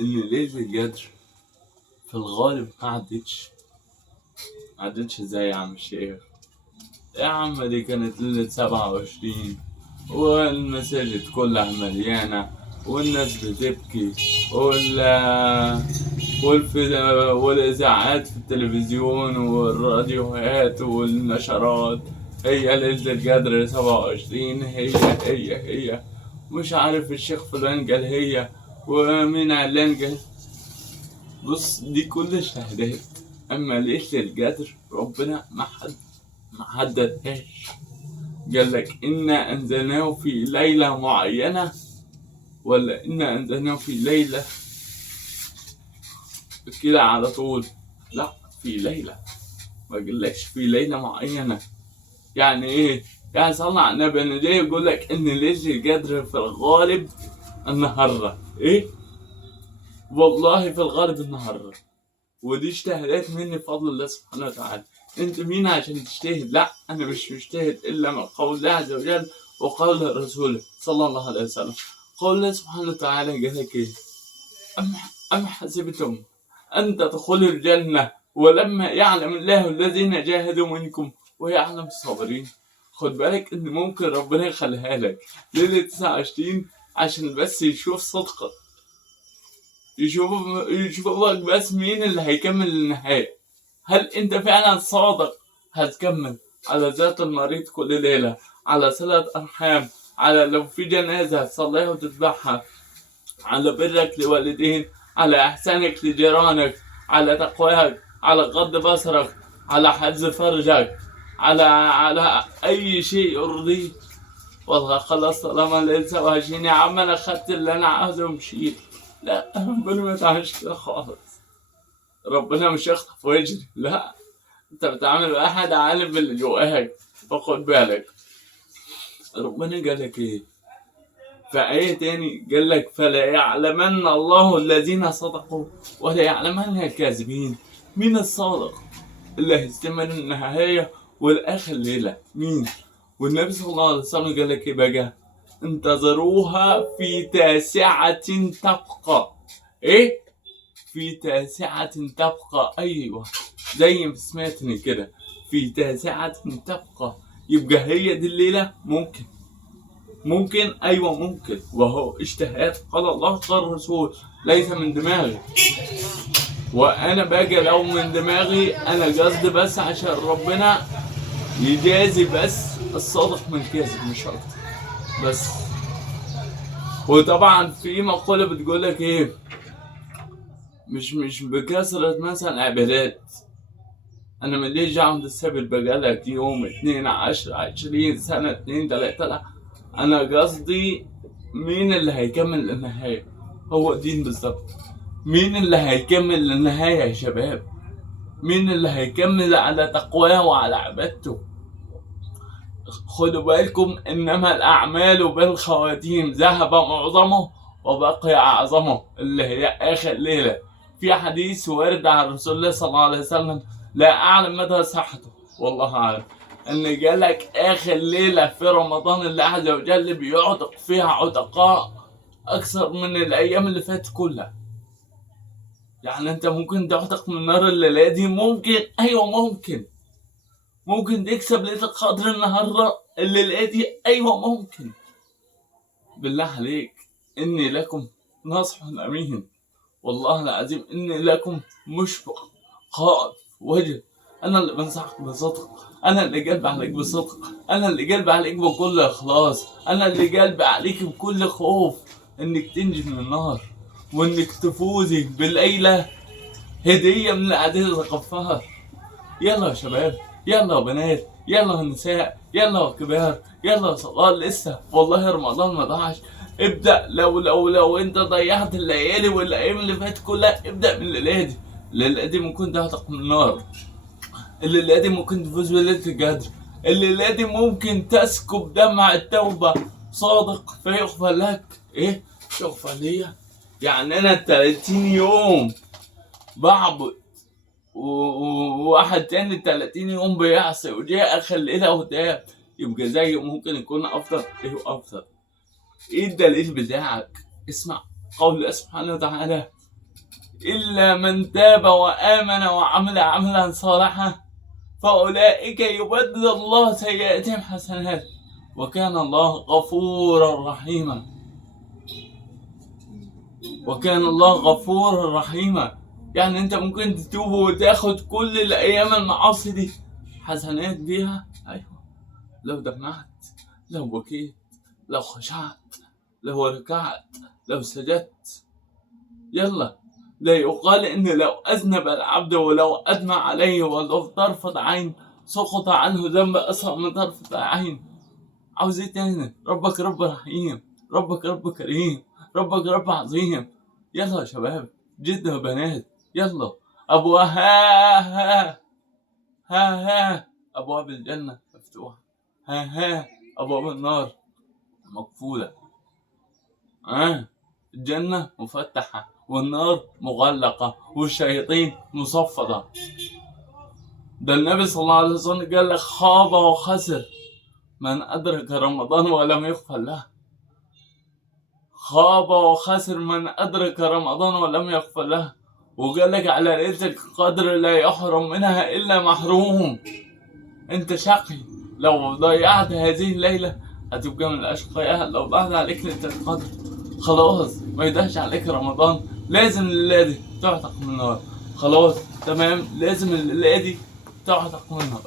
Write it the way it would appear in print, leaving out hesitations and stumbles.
إن ليلة القدر في الغالب ما عدتش ازاي يا عم الشيخ؟ يا عم دي كانت ليلة 27 والمساجد كلها مليانة والناس بتبكي والإذاعات في التلفزيون والراديوهات والنشرات هي ليلة القدر 27 هي مش عارف الشيخ فلان قال هي ومين علان قال. بص دي كل شهادات، أما ليلة القدر ربنا ما حددهاش. قال لك إنا أنزلناه في ليلة معينة ولا إنا أنزلناه في ليلة كده على طول؟ لا، في ليلة، ما قالكش في ليلة معينة. يعني إيه؟ يعني صلى على النبي. أنا ليه يقول لك إن ليلة القدر في الغالب النهاردة؟ إيه؟ والله في الغالب النهاردة، ودي اجتهادات مني بفضل الله سبحانه وتعالى. انت مين عشان تجتهد؟ لا، انا مش مجتهد الا من قول الله عز وجل وقول رسوله صلى الله عليه وسلم. قول الله سبحانه وتعالى قال لك ايه؟ ام حسبتم ان تدخلوا الجنه ولما يعلم الله الذين جاهدوا منكم ويعلم الصابرين. خد بالك ان ممكن ربنا يخليها لك ليله 29 عشان بس يشوف صدقك، يشوفك بس مين اللي هيكمل النهاية. هل انت فعلا صادق هتكمل على ذات المريض كل ليلة، على صلة أرحام، على لو في جنازة تصليها وتذبحها، على برك لوالدين، على إحسانك لجيرانك، على تقواك، على غض بصرك، على حفظ فرجك، على أي شيء يرضيك. والله خلاص طالما الليل 27 يا عم أنا خدت اللي أنا عاوزه ومشيت. لا، ربنا ما يتعاملش كده خالص. ربنا مش يخطف ويجري، لا، انت بتعامل واحد عالم باللي جواك. فخد بالك ربنا قال لك ايه في آية تاني؟ قال لك فلا يعلمن الله الذين صدقوا ولا يعلمن الكاذبين. مين الصادق اللي هيستمر النهاية والآخر ليلة؟ مين؟ والنبي صلى الله عليه وسلم قال لك ايه بقى؟ انتظروها في تاسعة تبقى. ايه؟ في تاسعة تبقى، ايوه زي ما سمعتني كده، في تاسعة تبقى. يبقى هي دي الليلة؟ ممكن ايوه ممكن، وهو اجتهاد قال الله قال الرسول، ليس من دماغي. وانا باجي لو من دماغي انا قصدي بس عشان ربنا يجازي بس الصادق من الكاذب مش اكتر بس. وطبعا في مقولة بتقول لك ايه؟ مش بكثرة مثلا عبادات. انا ماليش عند السبب بقالك يوم 2 10 20 سنة 2 3، لا، انا قصدي مين اللي هيكمل للنهاية؟ هو الدين بالظبط. مين اللي هيكمل للنهاية يا شباب؟ مين اللي هيكمل على تقواه وعلى عبادته؟ خدوا بالكم انما الاعمال بالخواتيم، ذهب معظمه وبقي اعظمه، اللي هي اخر ليله. في حديث وارد عن رسول الله صلى الله عليه وسلم لا اعلم مدى صحته والله اعلم، ان جالك اخر ليله في رمضان الله عز وجل بيعتق فيها عتقاء اكثر من الايام اللي فاتت كلها. يعني انت ممكن تعتق من نار الليله دي؟ ممكن، ايوه ممكن تكسب ليلة القدر النهاردة الليلة دي؟ أيوة ممكن. بالله عليك إني لكم ناصح أمين، والله العظيم إني لكم مشفق خائف وجل. أنا اللي بنصحك بصدق، أنا اللي قلبي عليك بصدق، أنا اللي قلبي عليك بكل إخلاص، أنا اللي قلبي عليك بكل خوف إنك تنجي من النار وإنك تفوزي بالليلة هدية من العزيز الغفار. يلا يا شباب، يلا يا بنات، يلا يا نساء، يلا يا كبار، يلا يا صغار، لسه والله رمضان ما ضاعش. ابدأ، لو انت ضيعت الليالي والايام اللي فاتت كلها ابدأ من الليلة دي. الليلة دي ممكن تعتق من النار، الليلة دي ممكن تفوز بليلة القدر، الليلة دي ممكن تسكب دمع التوبة صادق فيغفر لك. ايه يغفر ليا؟ يعني انا 30 يوم بعبد وواحد تاني 30 يوم بيعصي وجاء اخر ليله وتاب، يبقى زيه ممكن يكون افضل. ايه افضل؟ ايه الدليل بتاعك؟ اسمع قول الله سبحانه وتعالى إلا من تاب وآمن وعمل عملا صالحا فأولئك يبدل الله سيئاتهم حسنات وكان الله غفورا رحيما. وكان الله غفورا رحيما. يعني انت ممكن تتوب وتاخد كل الايام المعاصي دي حسنات بيها. ايوه، لو دمعت، لو بكيت، لو خشعت، لو ركعت، لو سجدت. يلا، لا يقال ان لو اذنب العبد ولو ادمع عليه ولو طرفة عين سقط عنه ذنب اسرع من طرفة عين. عاوز ايه تاني؟ ربك رب رحيم، ربك رب كريم، ربك رب عظيم. يلا يا شباب، جد وبنات، يلا. ها ها ابواب الجنة مفتوحة، ها ابواب النار مقفولة. الجنة مفتحة والنار مغلقة والشياطين مصفدة. ده النبي صلى الله عليه وسلم قال لك خاب وخسر من أدرك رمضان ولم يغفر له. خاب وخسر من أدرك رمضان ولم يغفر له. وقال لك على ليلة القدر لا يحرم منها إلا محروم. أنت شقي لو ضيعت هذه الليلة، هتبقى من الأشقياء. لو ضاعت عليك ليلة القدر خلاص ما يدهش عليك رمضان. لازم الليلة دي تعتق من النار. خلاص تمام، لازم الليلة دي تعتق من النار.